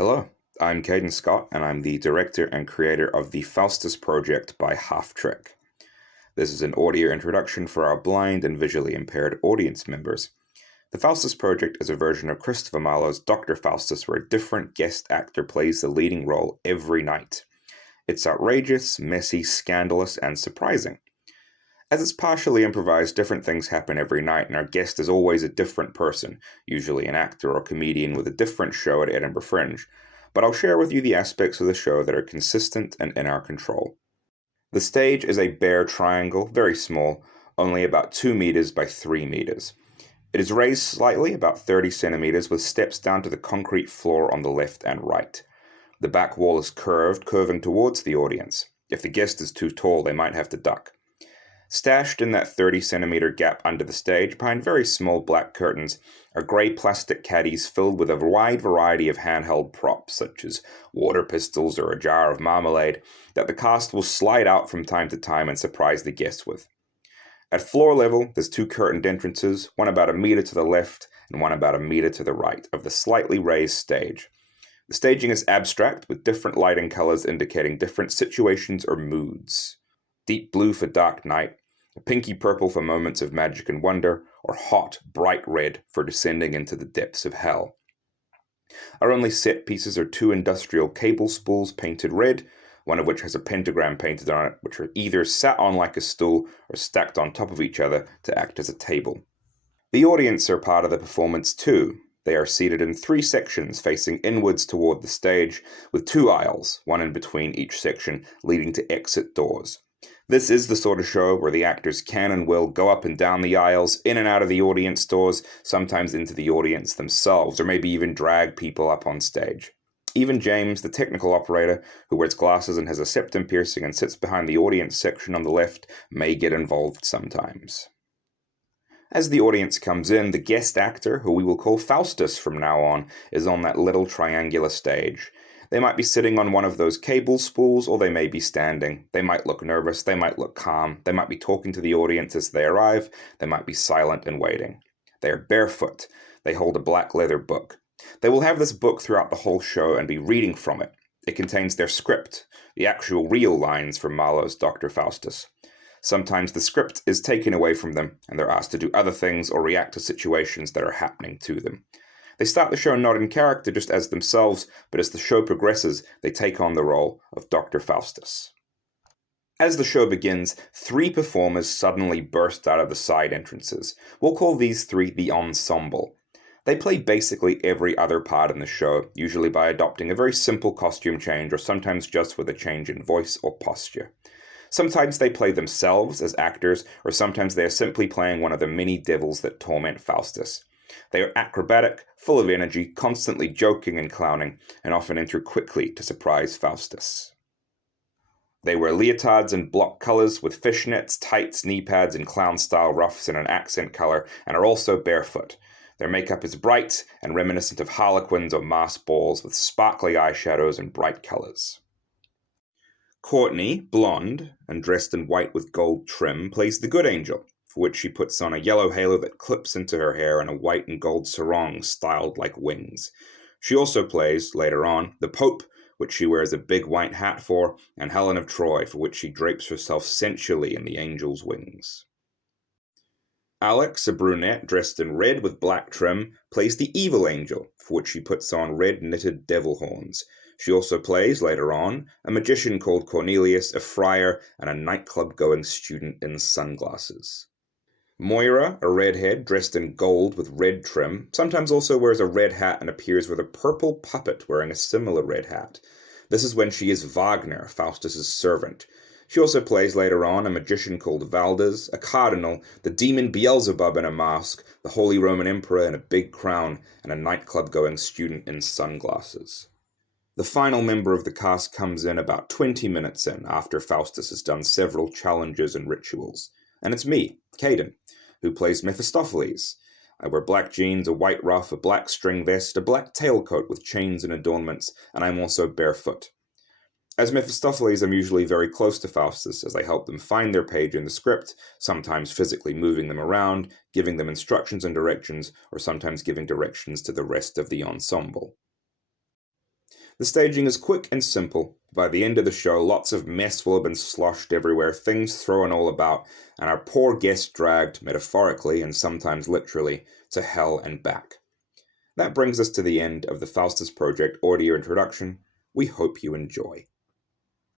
Hello, I'm Caden Scott, and I'm the director and creator of the Faustus Project by Half Trick. This is an audio introduction for our blind and visually impaired audience members. The Faustus Project is a version of Christopher Marlowe's Dr. Faustus, where a different guest actor plays the leading role every night. It's outrageous, messy, scandalous, and surprising. As it's partially improvised, different things happen every night, and our guest is always a different person, usually an actor or comedian with a different show at Edinburgh Fringe. But I'll share with you the aspects of the show that are consistent and in our control. The stage is a bare triangle, very small, only about 2 meters by 3 meters. It is raised slightly, about 30 centimeters, with steps down to the concrete floor on the left and right. The back wall is curving towards the audience. If the guest is too tall, they might have to duck. Stashed in that 30-centimeter gap under the stage, behind very small black curtains, are grey plastic caddies filled with a wide variety of handheld props, such as water pistols or a jar of marmalade, that the cast will slide out from time to time and surprise the guests with. At floor level, there's 2 curtained entrances, one about a meter to the left and one about a meter to the right of the slightly raised stage. The staging is abstract, with different lighting colours indicating different situations or moods. Deep blue for dark night, a pinky purple for moments of magic and wonder, or hot, bright red for descending into the depths of hell. Our only set pieces are 2 industrial cable spools painted red, one of which has a pentagram painted on it, which are either sat on like a stool or stacked on top of each other to act as a table. The audience are part of the performance too. They are seated in 3 sections facing inwards toward the stage, with 2 aisles, one in between each section, leading to exit doors. This is the sort of show where the actors can and will go up and down the aisles, in and out of the audience doors, sometimes into the audience themselves, or maybe even drag people up on stage. Even James, the technical operator, who wears glasses and has a septum piercing and sits behind the audience section on the left, may get involved sometimes. As the audience comes in, the guest actor, who we will call Faustus from now on, is on that little triangular stage. They might be sitting on one of those cable spools, or they may be standing. They might look nervous, they might look calm, they might be talking to the audience as they arrive, they might be silent and waiting. They are barefoot. They hold a black leather book. They will have this book throughout the whole show and be reading from it. It contains their script, the actual real lines from Marlowe's Dr. Faustus. Sometimes the script is taken away from them, and they're asked to do other things or react to situations that are happening to them. They start the show not in character just as themselves, but as the show progresses, they take on the role of Dr. Faustus. As the show begins, 3 performers suddenly burst out of the side entrances. We'll call these 3 the ensemble. They play basically every other part in the show, usually by adopting a very simple costume change or sometimes just with a change in voice or posture. Sometimes they play themselves as actors, or sometimes they are simply playing one of the many devils that torment Faustus. They are acrobatic, full of energy, constantly joking and clowning, and often enter quickly to surprise Faustus. They wear leotards and block colours with fishnets, tights, knee pads, and clown-style ruffs in an accent colour, and are also barefoot. Their makeup is bright and reminiscent of harlequins or masked balls with sparkly eyeshadows and bright colours. Courtney, blonde, and dressed in white with gold trim, plays the good angel, for which she puts on a yellow halo that clips into her hair and a white and gold sarong styled like wings. She also plays, later on, the Pope, which she wears a big white hat for, and Helen of Troy, for which she drapes herself sensually in the angel's wings. Alex, a brunette dressed in red with black trim, plays the evil angel, for which she puts on red knitted devil horns. She also plays, later on, a magician called Cornelius, a friar, and a nightclub-going student in sunglasses. Moira, a redhead dressed in gold with red trim, sometimes also wears a red hat and appears with a purple puppet wearing a similar red hat. This is when she is Wagner, Faustus's servant. She also plays later on a magician called Valdez, a cardinal, the demon Beelzebub in a mask, the Holy Roman Emperor in a big crown, and a nightclub-going student in sunglasses. The final member of the cast comes in about 20 minutes in, after Faustus has done several challenges and rituals. And it's me, Caden, who plays Mephistopheles. I wear black jeans, a white ruff, a black string vest, a black tailcoat with chains and adornments, and I'm also barefoot. As Mephistopheles, I'm usually very close to Faustus as I help them find their page in the script, sometimes physically moving them around, giving them instructions and directions, or sometimes giving directions to the rest of the ensemble. The staging is quick and simple. By the end of the show, lots of mess will have been sloshed everywhere, things thrown all about, and our poor guest dragged, metaphorically and sometimes literally, to hell and back. That brings us to the end of the Faustus Project audio introduction. We hope you enjoy.